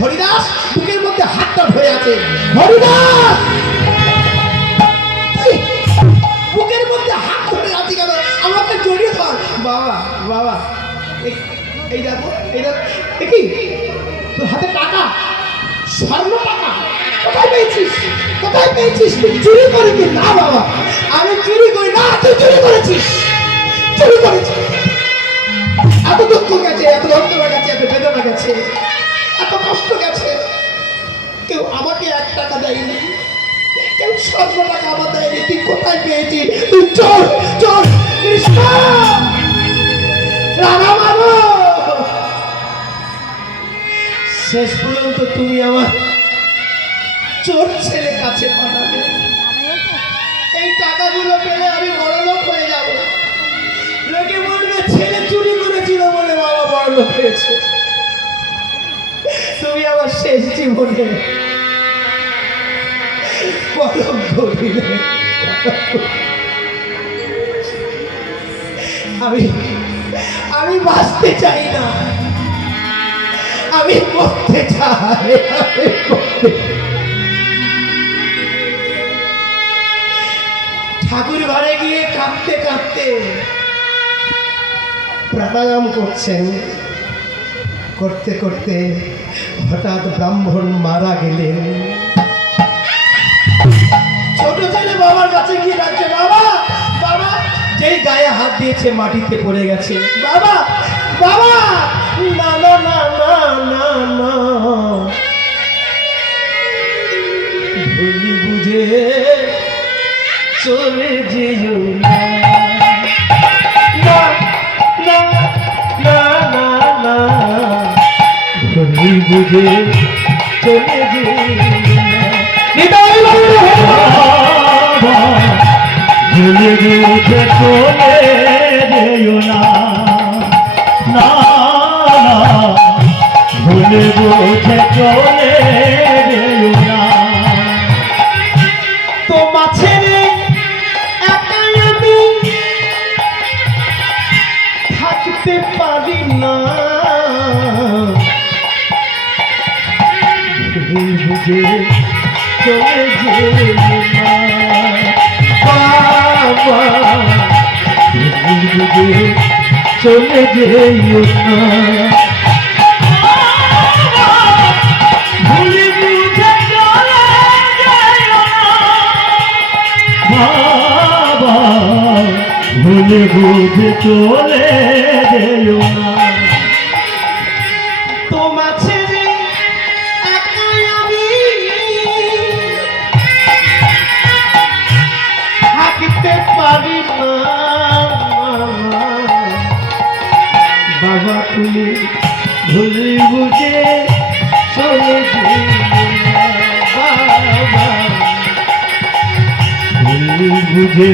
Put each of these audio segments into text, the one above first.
হরিদাস বুকের মধ্যে হাতটা ধরে আছে। হরিদাস বুকের মধ্যে হাত ধরে আছে কেন? আমাকে জড়িয়ে ধর। বাবা বাবা এই দেখো এই দেখো কি তোর হাতে টাকা, স্বর্ণ টাকা কোথায় পেয়েছিস? কোথায় পেয়েছিস? তুই চুরি করেছিস? না বাবা আমি চুরি করি না, তুই চুরি করেছিস। চুরি করেছিস। এত দুঃখ গেছে, এত যন্ত্রণা গেছে, এত বেদনা গেছে, এত কষ্ট গেছে, কেউ আমাকে 1 টাকা দেয়নি, কেউ স্বর্ণ টাকা আমার দেয়নি। তুই কোথায় পেয়েছিস? তুই চোর চোর কৃষ্ণ রাধা মানো। শেষ পর্যন্ত তুমি আমার চোর ছেলে কাছে পাঠাবে। এই টাকাগুলো পেলে আমি বড়লোক হয়ে যাব। লোকে বলবে ছেলে চুরি করেছিল বলে বাবা বড়লোক হয়েছে। তুমি আমার শেষ জীবনে বড়লোক করলে। আমি বাঁচতে চাই না, আমি করতে চাই। ঠাকুর ঘরে গিয়ে কাঁদতে কাঁদতে প্রাণায়াম করছেন। করতে করতে হঠাৎ ব্রাহ্মণ মারা গেলেন। ছোট ছেলে বাবার কাছে গিয়ে ডাকছে, বাবা বাবা। যেই গায়ে হাত দিয়েছে মাটিতে পড়ে গেছে। বাবা বাবা। না না না না না না, ভুলি বুঝে চলে যেও না। না না না না না, ভুলি বুঝে চলে যেও না। ভুলি বুঝে চলে যেও না। না ভুলি বুঝে চলে যেও না। তোমা ছেড়ে একাই আমি থাকতে পারি না। ভুল বুঝে চলে যেও না বাবা। ভুল বুঝে চলে যেও না। ভুলে বুঝে চলে যেও না। তোমা ছেড়ে একাই আমি থাকতে পারি না বাবা। তুমি ভুলে বুঝে চলে যেও না বাবা। ভুলে বুঝে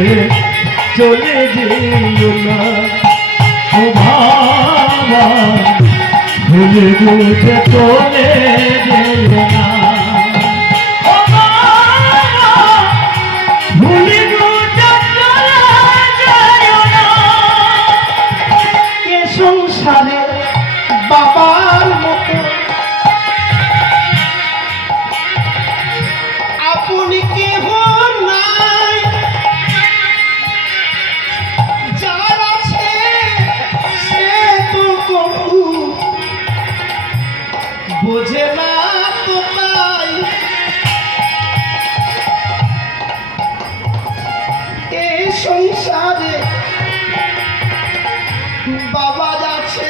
চলে যেও না ও বাবা। ভুলে বুঝে চলে যেও না ও বাবা। ভুলে বুঝে চলে যেও না। এ সংসারে বাবার মতো আপনি কেহ নাই। যার আছে সে তো কবু বোঝে না তো তাই। এই সংসারে বাবা যাচ্ছে,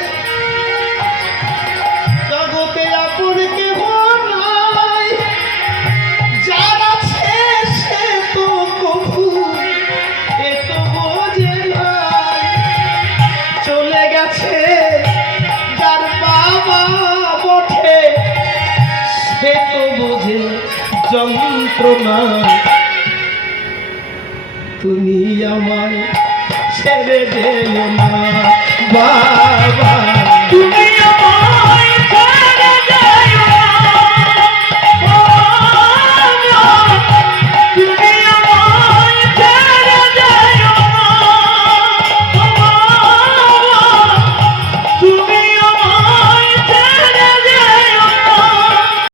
জগতে আপন কেহ নাই। যার আছে সে তো কবু এ তো বোঝে নাই। চলে গেছে যার বাবা বটে, সে তো বোঝে যন্ত্রণা। তুমি আমায় ছেড়ে যেও না বাবা।